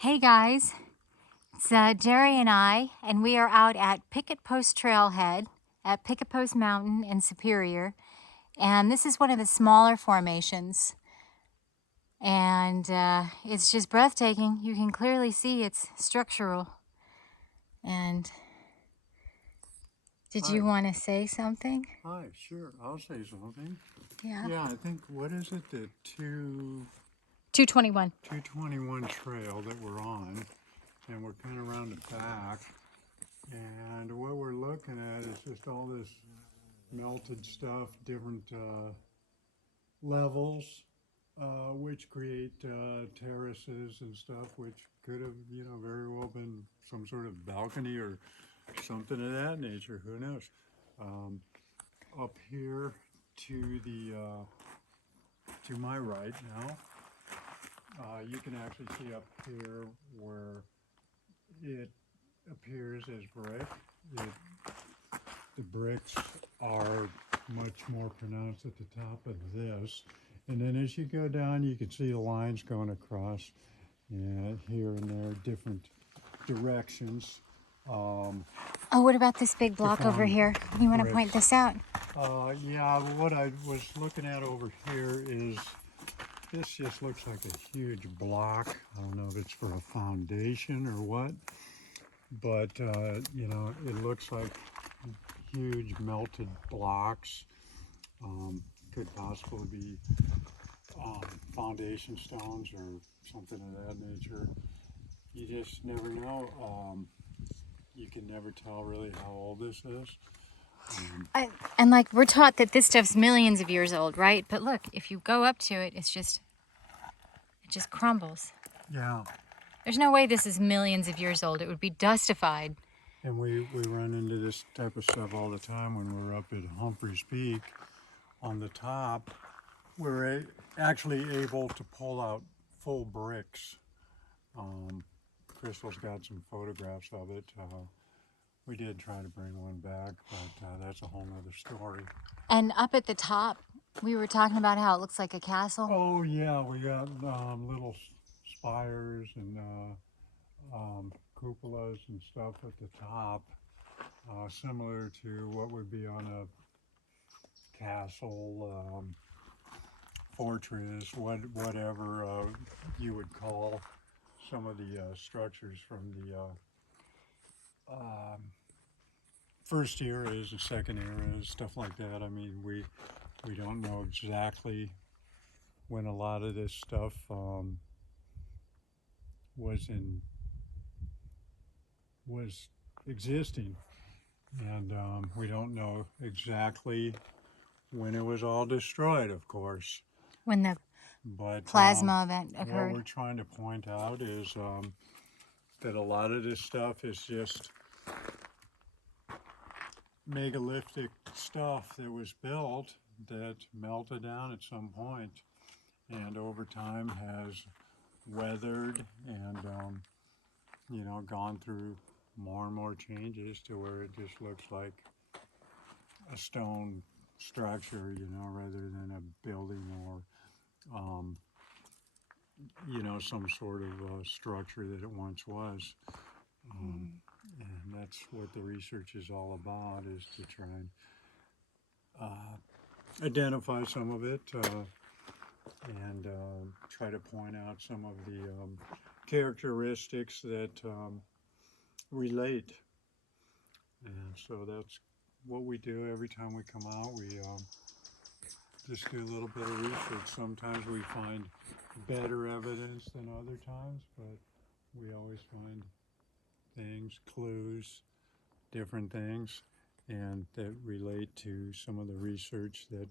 Hey guys, it's Jerry and I, and we are out at Picketpost Trailhead at Picketpost Mountain in Superior. And this is one of the smaller formations. And it's just breathtaking. You can clearly see it's structural. And did you Hi. want to say something? Hi, sure, I'll say something. Yeah. Yeah, I think, what is it, the 221. 221 trail that we're on, and we're kind of around the back, and what we're looking at is just all this melted stuff, different levels, which create terraces and stuff, which could have, very well been some sort of balcony or something of that nature, who knows. Up here to the to my right now, you can actually see up here where it appears as brick. The bricks are much more pronounced at the top of this, and then as you go down, you can see the lines going across, here and there, different directions. Oh, what about this big block over Found here? You want to bricks. point this out? Yeah, what I was looking at over here is this just looks like a huge block. I don't know if it's for a foundation or what, but it looks like huge melted blocks. Could possibly be foundation stones or something of that nature. You just never know. You can never tell really how old this is. And like we're taught that this stuff's millions of years old, right? But look, if you go up to it, it just crumbles. Yeah. There's no way this is millions of years old. It would be dustified. And we run into this type of stuff all the time when we're up at Humphreys Peak. On the top, we're actually able to pull out full bricks. Crystal's got some photographs of it. We did try to bring one back, but that's a whole nother story. And up at the top, we were talking about how it looks like a castle. Oh yeah, we got little spires and cupolas and stuff at the top, similar to what would be on a castle, fortress, whatever you would call some of the structures from the first eras, the second eras, stuff like that. I mean, we don't know exactly when a lot of this stuff was existing, and we don't know exactly when it was all destroyed, of course. When the But plasma event what occurred. we're trying to point out is that a lot of this stuff is just megalithic stuff that was built that melted down at some point and over time has weathered and gone through more and more changes to where it just looks like a stone structure, rather than a building or some sort of structure that it once was. And that's what the research is all about, is to try and identify some of it and try to point out some of the characteristics that relate. And so that's what we do every time we come out. We just do a little bit of research. Sometimes we find better evidence than other times, but we always find things, clues, different things, and that relate to some of the research that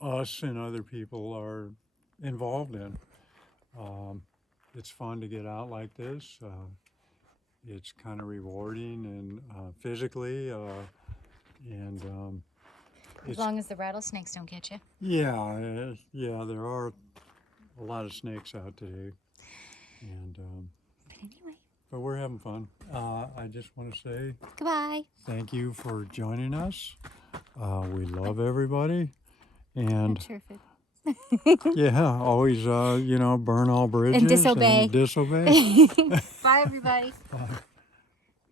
us and other people are involved in. It's fun to get out like this. It's kind of rewarding and physically, and As long as the rattlesnakes don't get you. yeah, there are a lot of snakes out today, and But anyway. but we're having fun. I just want to say Goodbye. thank you for joining us. We love everybody, and Not sure if it Yeah, always, burn all bridges and disobey. and disobey. Bye, everybody. Bye.